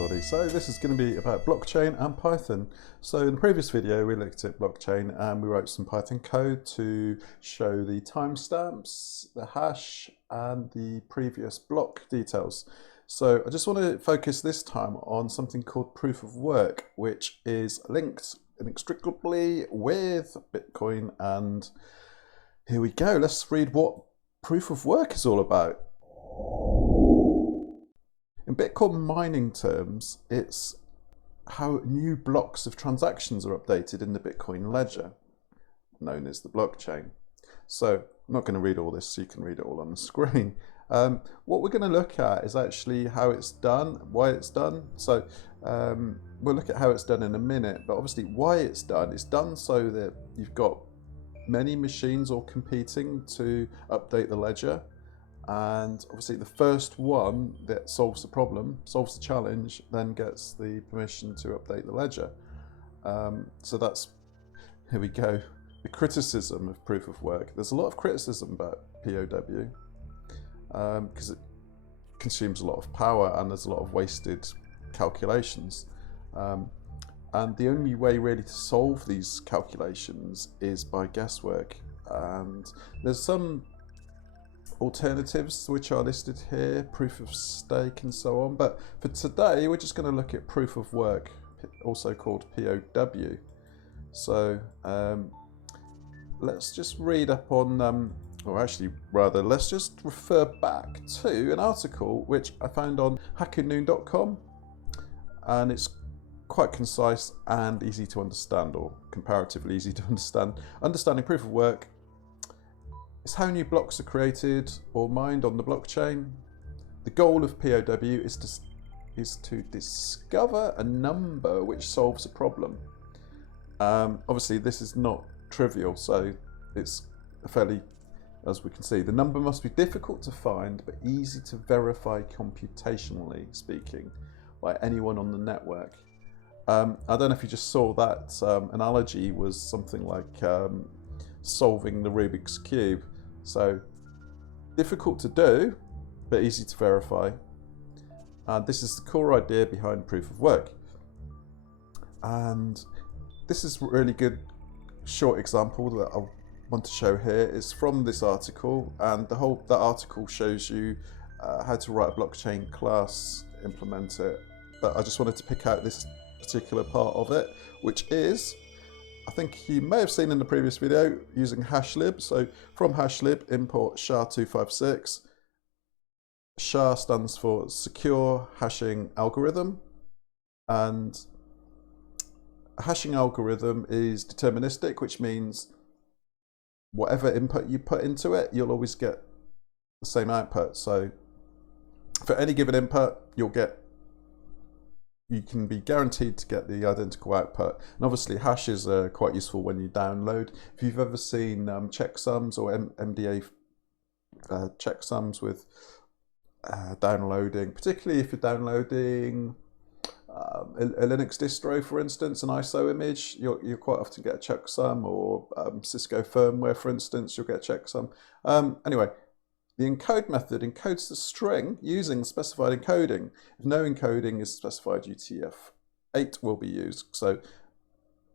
everybody. So this is going to be about blockchain and Python. So in the previous video we looked at blockchain and we wrote some Python code to show the timestamps, the hash and the previous block details. So I just want to focus this time on something called proof of work, which is linked inextricably with Bitcoin. And here we go. Let's read what proof of work is all about. In Bitcoin mining terms, it's how new blocks of transactions are updated in the Bitcoin ledger, known as the blockchain. So I'm not going to read all this, so you can read it all on the screen. What we're going to look at is actually how it's done, why it's done. So we'll look at how it's done in a minute, but obviously why it's done so that you've got many machines all competing to update the ledger. And obviously the first one that solves the problem, solves the challenge, then gets the permission to update the ledger. So that's, here we go, the criticism of proof of work. There's a lot of criticism about POW because it consumes a lot of power and there's a lot of wasted calculations. And the only way really to solve these calculations is by guesswork. And there's some alternatives which are listed here, proof of stake and so on, but for today we're just going to look at proof of work, also called POW. So let's just read up on, or actually rather let's just refer back to an article which I found on hackernoon.com, and it's quite concise and easy to understand, or comparatively easy to understand. Understanding proof of work is how new blocks are created or mined on the blockchain. The goal of POW is to discover a number which solves a problem. Obviously this is not trivial, so it's fairly, as we can see, the number must be difficult to find but easy to verify computationally speaking by anyone on the network. I don't know if you just saw that analogy was something like solving the Rubik's Cube. So difficult to do, but easy to verify. And this is the core idea behind proof of work. And this is a really good short example that I want to show here. It's from this article, and that article shows you how to write a blockchain class, implement it. But I just wanted to pick out this particular part of it, which is, I think you may have seen in the previous video, using hashlib. So from hashlib, import SHA-256. SHA stands for Secure Hashing Algorithm. And a hashing algorithm is deterministic, which means whatever input you put into it, you'll always get the same output. So for any given input, you can be guaranteed to get the identical output. And obviously hashes are quite useful when you download. If you've ever seen checksums or MDA checksums with downloading, particularly if you're downloading a Linux distro, for instance, an ISO image, you'll quite often get a checksum, or Cisco firmware, for instance, you'll get a checksum. Anyway, the encode method encodes the string using specified encoding. If no encoding is specified, UTF-8 will be used. So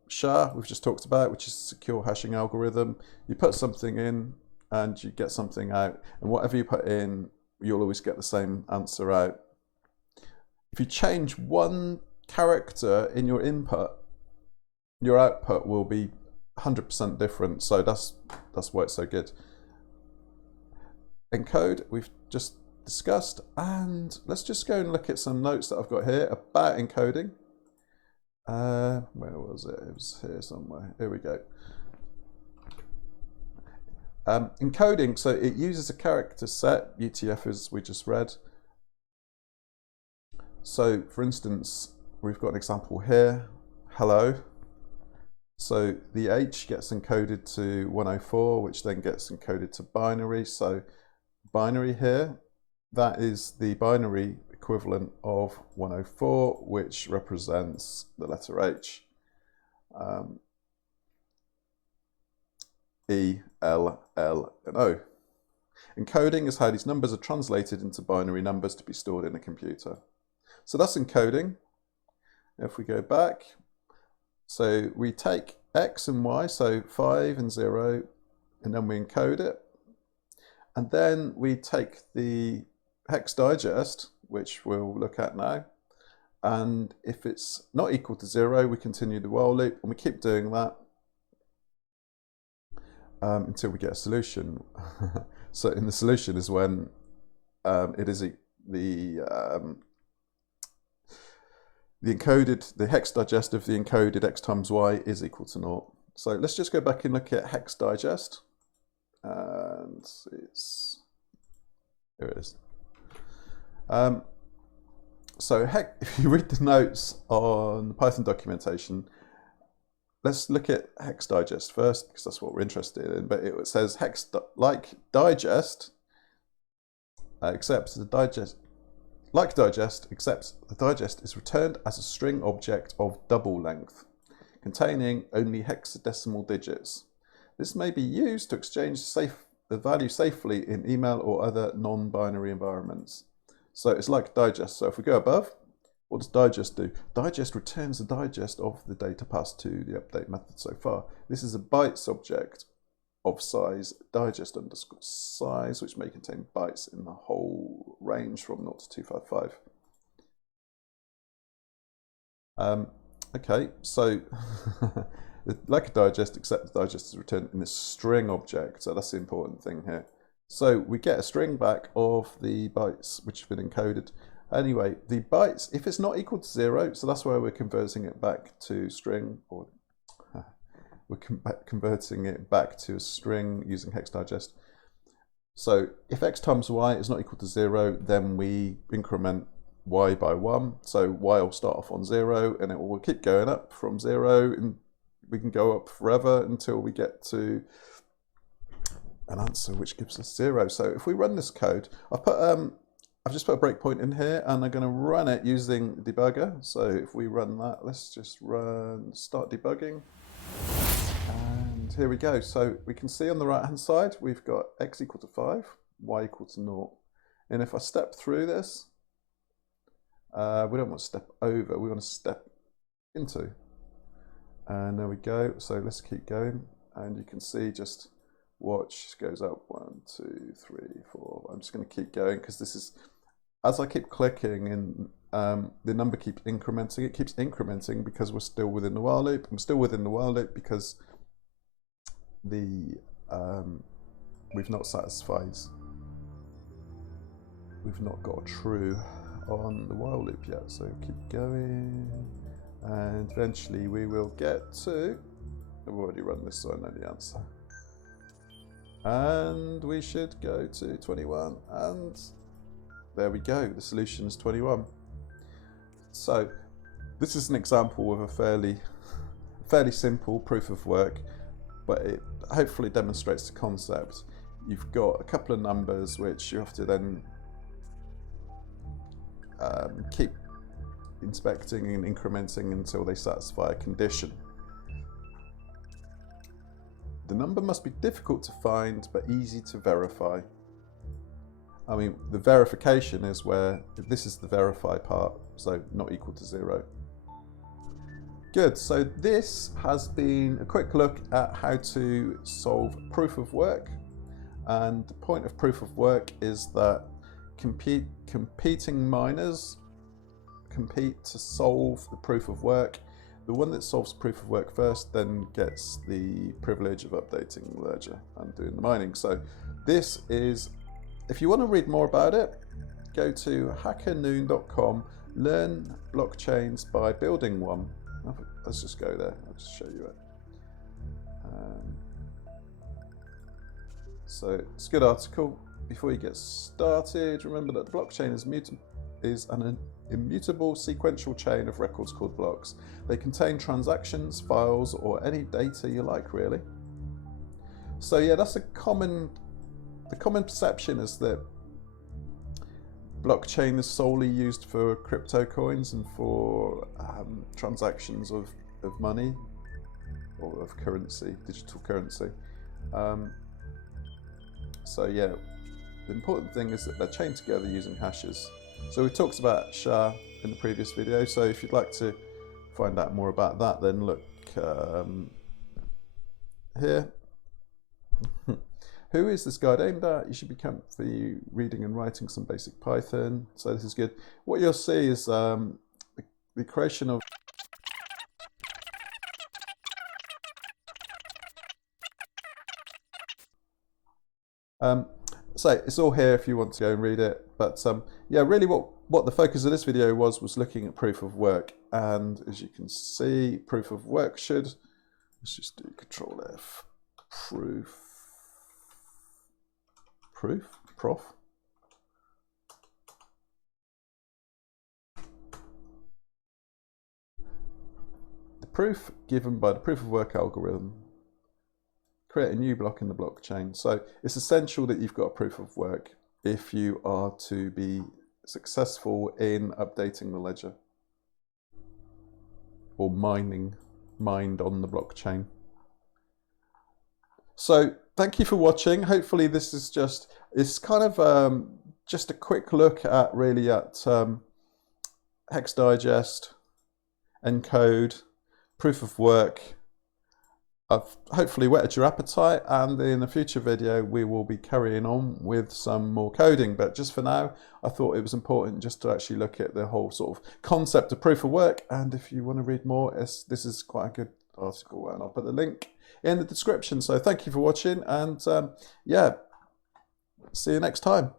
SHA, we've just talked about, which is a secure hashing algorithm. You put something in and you get something out. And whatever you put in, you'll always get the same answer out. If you change one character in your input, your output will be 100% different. So that's why it's so good. Encode we've just discussed, and let's just go and look at some notes that I've got here about encoding. Where was it? It was here somewhere. Here we go. Encoding, so it uses a character set, UTF as we just read. So for instance, we've got an example here, hello. So the H gets encoded to 104, which then gets encoded to binary. So binary here, that is the binary equivalent of 104, which represents the letter H. E, L, L, and O. Encoding is how these numbers are translated into binary numbers to be stored in a computer. So that's encoding. If we go back, so we take X and Y, so 5 and 0, and then we encode it. And then we take the HexDigest, which we'll look at now. And if it's not equal to 0, we continue the while loop, and we keep doing that until we get a solution. So in the solution is when it is the HexDigest of the encoded X times Y is equal to 0. So let's just go back and look at HexDigest. And here it is. So if you read the notes on the Python documentation, let's look at HexDigest first, because that's what we're interested in. But it says digest accepts the digest. Like digest accepts the digest is returned as a string object of double length, containing only hexadecimal digits. This may be used to exchange the value safely in email or other non-binary environments. So it's like digest. So if we go above, what does digest do? Digest returns the digest of the data passed to the update method so far. This is a bytes object of size digest underscore size, which may contain bytes in the whole range from 0 to 255. Okay, so like a digest, except the digest is returned in a string object. So that's the important thing here. So we get a string back of the bytes which have been encoded. Anyway, the bytes, if it's not equal to 0, so that's where we're converting it back to string, or we're converting it back to a string using HexDigest. So if X times Y is not equal to 0, then we increment Y by 1. So Y will start off on 0, and it will keep going up from 0, and we can go up forever until we get to an answer which gives us 0. So if we run this code, I've just put a breakpoint in here, and I'm going to run it using debugger. So if we run that, let's just run start debugging, and here we go. So we can see on the right hand side we've got X equal to 5, Y equal to 0, and if I step through this, we don't want to step over, we want to step into, and there we go. So let's keep going, and you can see, just watch, goes up 1, 2, 3, 4. I'm just going to keep going because this is, as I keep clicking and the number keeps incrementing. It keeps incrementing because we're still within the while loop. I'm still within the while loop because we've not satisfied, we've not got a true on the while loop yet. So keep going, and eventually we will get to, I've already run this so I know the answer. And we should go to 21, and there we go, the solution is 21. So this is an example of a fairly simple proof of work, but it hopefully demonstrates the concept. You've got a couple of numbers which you have to then keep inspecting and incrementing until they satisfy a condition. The number must be difficult to find but easy to verify. I mean, the verification is where, this is the verify part, so not equal to 0. Good, so this has been a quick look at how to solve proof of work. And the point of proof of work is that competing miners compete to solve the proof of work. The one that solves proof of work first then gets the privilege of updating the ledger and doing the mining. So this is, if you want to read more about it, go to hackernoon.com, learn blockchains by building one. Let's just go there, I'll just show you it. So it's a good article. Before you get started, remember that the blockchain is an immutable sequential chain of records called blocks. They contain transactions, files, or any data you like, really. So yeah, that's the common perception is that blockchain is solely used for crypto coins and for transactions of money or of currency, digital currency. So yeah, the important thing is that they're chained together using hashes. So we talked about SHA in the previous video. So if you'd like to find out more about that, then look here. Who is this guide aimed at? You should be comfy reading and writing some basic Python. So this is good. What you'll see is the creation of so it's all here if you want to go and read it. But yeah, really what the focus of this video was looking at proof of work. And as you can see, proof of work should, let's just do Control F, prof. The proof given by the proof of work algorithm. Create a new block in the blockchain. So it's essential that you've got a proof of work if you are to be successful in updating the ledger or mined on the blockchain. So thank you for watching. Hopefully this is it's kind of just a quick look at HexDigest, Encode, proof of work. I've hopefully whetted your appetite, and in a future video we will be carrying on with some more coding. But just for now, I thought it was important just to actually look at the whole sort of concept of proof of work. And if you want to read more, this is quite a good article, and I'll put the link in the description. So thank you for watching, and yeah, see you next time.